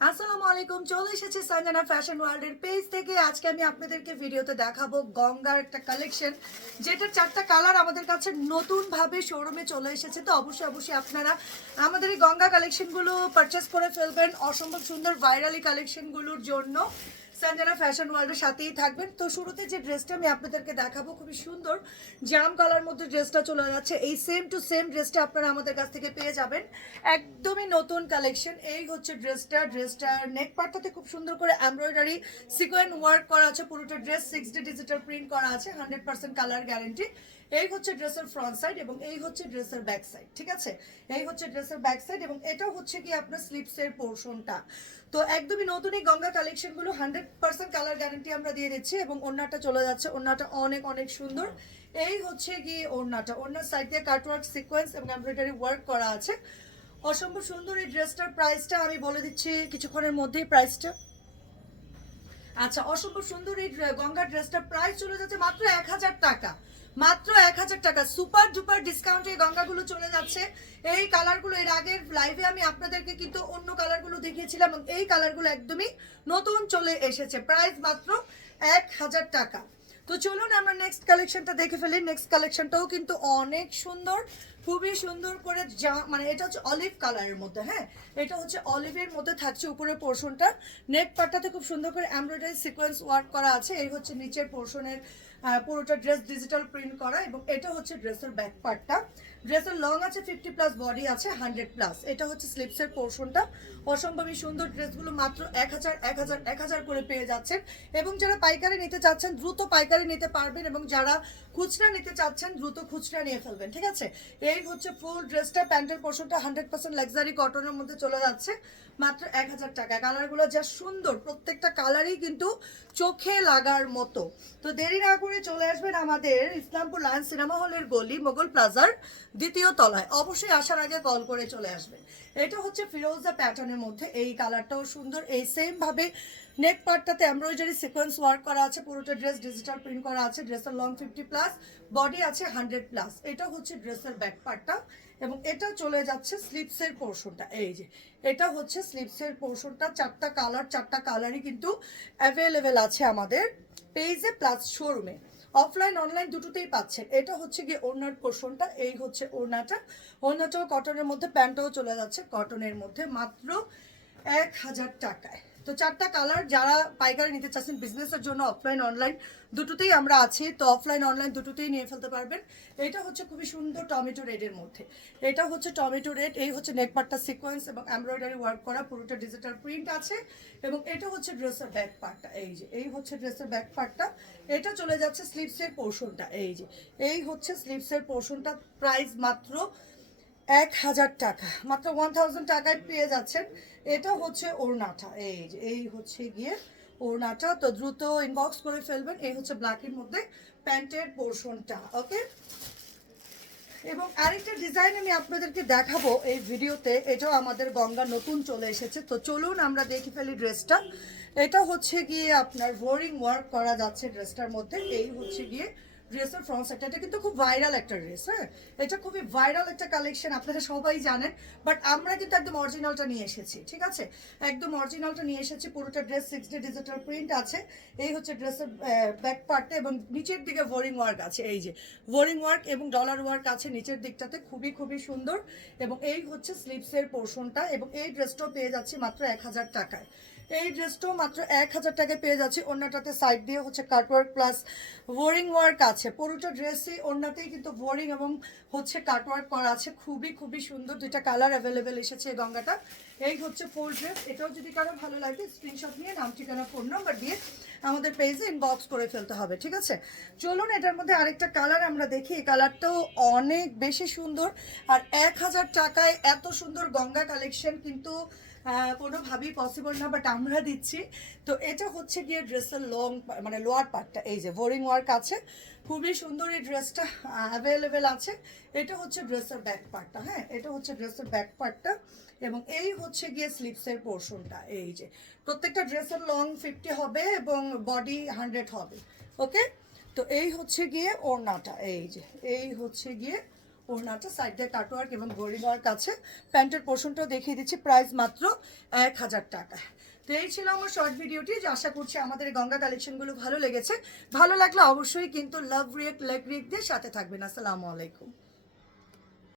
আসসালামু আলাইকুম, চলে এসেছি সঞ্জনা ফ্যাশন ওয়ার্ল্ডের পেজ থেকে। আজকে আমি আপনাদেরকে ভিডিওতে দেখাবো গঙ্গার একটা কালেকশন, যেটার 4টা কালার আমাদের কাছে নতুনভাবে শোরুমে চলে এসেছে। তো অবশ্যই আপনারা আমাদের এই গঙ্গা কালেকশনগুলো পারচেস করে ফেলবেন অসম্ভব সুন্দর ভাইরালি কালেকশনগুলোর জন্য। সঞ্জনা ফ্যাশন ওয়ার্ল্ডের সাথেই থাকবেন। তো শুরুতে যে ড্রেসটা আমি আপনাদেরকে দেখাবো, খুবই সুন্দর জাম কালার মধ্যে ড্রেসটা চলে যাচ্ছে। এই সেম টু সেম ড্রেসটা আপনারা আমাদের কাছ থেকে পেয়ে যাবেন, একদমই নতুন কালেকশন। এই হচ্ছে ড্রেসটার নেক পার্টটাতে খুব সুন্দর করে এমব্রয়ডারি সিকোয়েন্স ওয়ার্ক করা আছে। পুরোটা ড্রেস 6D ডিজিটাল প্রিন্ট করা আছে, 100% কালার গ্যারেন্টি। এই হচ্ছে ড্রেসের ফ্রন্ট সাইড এবং এই হচ্ছে ড্রেসের ব্যাক সাইড, ঠিক আছে? এই হচ্ছে ড্রেসের ব্যাক সাইড এবং এটা হচ্ছে কি আপনার স্লিপসের পোর্শনটা। তো একদমই নতুন এই গঙ্গা কালেকশনগুলো 100% কালার গ্যারেন্টি আমরা দিয়ে দিচ্ছি। এবং ওড়নাটা চলে যাচ্ছে, ওড়নাটা অনেক অনেক সুন্দর। এই হচ্ছে কি ওড়নাটা, ওড়নার সাইড দিয়ে কাটওয়ার্ক সিকোয়েন্স এবং এমব্রয়ডারি ওয়ার্ক করা আছে, অসম্ভব সুন্দর। এই ড্রেসটার প্রাইসটা আমি বলে দিচ্ছি কিছুক্ষণের মধ্যেই প্রাইসটা। আচ্ছা, অসম্ভব সুন্দর এই গঙ্গা ড্রেসটার প্রাইস চলে যাচ্ছে মাত্র 1000 টাকা। মাত্র 1000 টাকা, সুপার ডুপার ডিসকাউন্টে এই গঙ্গাগুলো চলে যাচ্ছে। এই কালারগুলো এর আগের লাইভে আমি আপনাদেরকে কিন্তু অন্য কালারগুলো দেখিয়েছিলাম এবং এই কালারগুলো একদমই নতুন চলে এসেছে। প্রাইস মাত্র 1000 টাকা। তো চলুন আমরা নেক্সট কালেকশনটা দেখে ফেলি। নেক্সট কালেকশনটাও কিন্তু অনেক সুন্দর, খুবই সুন্দর করে মানে এটা হচ্ছে অলিভ কালারের মধ্যে। হ্যাঁ, এটা হচ্ছে অলিভের মধ্যে থাকছে উপরের পোর্শনটা। নেক পার্টটাতে খুব সুন্দর করে এমব্রয়ডারি সিকোয়েন্স ওয়ার্ক করা আছে। এই হচ্ছে নিচের পোর্শনের পুরোটা ড্রেস ডিজিটাল প্রিন্ট করা এবং এটা হচ্ছে ড্রেসের ব্যাক পার্টটা। ড্রেসের লং আছে 50+, বডি আছে 100+। এটা হচ্ছে স্লিপসের পোর্শনটা। অসম্ভবই সুন্দর ড্রেসগুলো মাত্র 1000 করে পেয়ে যাচ্ছেন। এবং যারা পাইকারি নিতে চাচ্ছেন দ্রুত পাইকারি নিতে পারবেন এবং যারা খুচরা নিতে চাচ্ছেন দ্রুত খুচরা নিয়ে ফেলবেন, ঠিক আছে? এই হচ্ছে ফুল ড্রেসটা, প্যান্টের পোর্শনটা 100% লাক্সারি কটনের মধ্যে চলে যাচ্ছে মাত্র 1000 টাকা। কালারগুলো যা সুন্দর, প্রত্যেকটা কালারই কিন্তু চোখে লাগার মতো। তো দেরি না করে চলে আসবেন আমাদের ইসলামপুর লায়ন সিনেমা হলের গলি মোগল প্লাজার 2য় তলায়। অবশ্যই আসার আগে কল করে চলে আসবেন। এটা হচ্ছে ফিরোজা প্যাটার্নের মধ্যে, এই কালারটাও সুন্দর। এই সেম ভাবে নেক পার্টটাতে এমব্রয়ডারি সিকোয়েন্স ওয়ার্ক করা আছে, পুরোটা ড্রেস ডিজিটাল প্রিন্ট করা আছে। ড্রেসের লং 50+, বডি আছে 100+। এটা হচ্ছে ড্রেসের ব্যাক পার্টটা এবং এটা চলে যাচ্ছে স্লিপসের পোর্শনটা। এই যে এটা হচ্ছে স্লিপসের পোর্শনটা। 4টা কালার, 4টা কালারই কিন্তু অ্যাভেলেবেল আছে আমাদের পেজে প্লাস শোরুমে। অফলাইন অনলাইন দুটোতেই পাচ্ছেন। এটা হচ্ছে গিয়ে ওড়নার পোর্শনটা, এই হচ্ছে ওড়নাটা। ওড়নাটাও কটনের মধ্যে, প্যান্টটাও চলে যাচ্ছে কটনের মধ্যে মাত্র 1000 টাকায়। তো 4টা কালার, যারা পাইকারি নিতে চাচ্ছেন বিজনেসের জন্য অফলাইন অনলাইন দুটোতেই আমরা আছি, তো অফলাইন অনলাইন দুটোতেই নিয়ে ফেলতে পারবেন। এটা হচ্ছে খুবই সুন্দর টমেটো রেডের মধ্যে, এটা হচ্ছে টমেটো রেড। এই হচ্ছে নেকপার্টটা সিকোয়েন্স এবং এমব্রয়ডারি ওয়ার্ক করা, পুরোটা ডিজিটাল প্রিন্ট আছে। এবং এটা হচ্ছে ড্রেসের ব্যাক পার্টটা। এই যে এই হচ্ছে ড্রেসের ব্যাক পার্টটা। এটা চলে যাচ্ছে স্লিভসের পোর্শনটা। এই যে এই হচ্ছে স্লিভসের পোর্শনটা। প্রাইস মাত্র 1000 টাকা, মাত্র 1000 টাকায় পেয়ে যাচ্ছেন। এটা হচ্ছে ওড়নাটা, এই যে এই হচ্ছে গিয়ে ওড়নাটা। তো দ্রুত ইনবক্স করে ফেলবেন। এই হচ্ছে ব্ল্যাকের মধ্যে প্যান্টের পোর্শনটা, ওকে? এবং আরেকটা ডিজাইন আমি আপনাদেরকে দেখাবো এই ভিডিওতে, এটাও আমাদের গঙ্গা নতুন চলে এসেছে। তো চলুন আমরা দেখে ফেলি ড্রেসটা। এটা হচ্ছে গিয়ে আপনার বোরিং ওয়ার্ক করা যাচ্ছে ড্রেসটার মধ্যে। এই হচ্ছে গিয়ে ড্রেসের ফ্রন্ট সাইডটা। এটা কিন্তু খুব ভাইরাল একটা ড্রেস। হ্যাঁ, এটা খুবই ভাইরাল একটা কালেকশন, আপনারা সবাই জানেন। বাট আমরা কিন্তু একদম অরিজিনালটা নিয়ে এসেছি, ঠিক আছে? একদম অরিজিনালটা নিয়ে এসেছি। পুরোটা ড্রেস 6D ডিজিটাল প্রিন্ট আছে। এই হচ্ছে ড্রেসের ব্যাক পার্টটা এবং নিচের দিকে বোরিং ওয়ার্ক আছে। এই যে বোরিং ওয়ার্ক এবং ডলার ওয়ার্ক আছে নিচের দিকটাতে, খুবই খুবই সুন্দর। এবং এই হচ্ছে স্লিভসের পোর্শনটা এবং এই ড্রেসটাও পেয়ে যাচ্ছি মাত্র 1000 টাকায়। এই ড্রেসটাও মাত্র 1000 টাকায় পেয়ে যাচ্ছি। ওড়নাটাতে সাইড দিয়ে হচ্ছে কাটওয়ার্ক প্লাস বোরিং ওয়ার্ক আছে। পুরোটা ড্রেসই ওড়নাতেই কিন্তু বোরিং এবং হচ্ছে কাটওয়ার্ক করা আছে, খুবই খুবই সুন্দর। 2টা কালার অ্যাভেলেবেল এসেছে এই গঙ্গাটা। এই হচ্ছে ফুল ড্রেস। এটাও যদি কারো ভালো লাগে স্ক্রিনশট নিয়ে নাম ঠিকানা ফোন নাম্বার দিয়ে আমাদের পেজে ইনবক্স করে ফেলতে হবে, ঠিক আছে? চলুন এটার মধ্যে আরেকটা কালার আমরা দেখি। এই কালারটাও অনেক বেশি সুন্দর। আর 1000 টাকায় এত সুন্দর গঙ্গা কালেকশন কিন্তু কোনোভাবেই পসিবল না, বাট আমরা দিচ্ছি। তো এটা হচ্ছে গিয়ে ড্রেসের লং মানে লোয়ার পার্টটা। এই যে বোরিং ওয়ার্ক আছে, খুবই সুন্দর। এই ড্রেসটা অ্যাভেলেবেল আছে। এটা হচ্ছে ড্রেসের ব্যাক পার্টটা। হ্যাঁ, এটা হচ্ছে ড্রেসের ব্যাক পার্টটা এবং এই হচ্ছে গিয়ে স্লিপসের পোর্শনটা। এই যে প্রত্যেকটা ড্রেসের লং 50 হবে এবং বডি 100 হবে, ওকে? তো এই হচ্ছে গিয়ে ওড়নাটা। এই যে এই হচ্ছে গিয়ে ওড়নাটা সাইড দিয়ে কাটওয়ার্ক এবং গড়ি ওয়ার্ক আছে। প্যান্টের পোর্শনটাও দেখিয়ে দিচ্ছি, প্রাইস মাত্র 1000 টাকা। তো এই ছিল আমার শর্ট ভিডিওটি, যে আশা করছি আমাদের এই গঙ্গা কালেকশনগুলো ভালো লেগেছে। ভালো লাগলে অবশ্যই কিন্তু লাভ রিয়েক্ট লাইক রিয়েক্ট দিয়ে সাথে থাকবেন। আসসালামু আলাইকুম।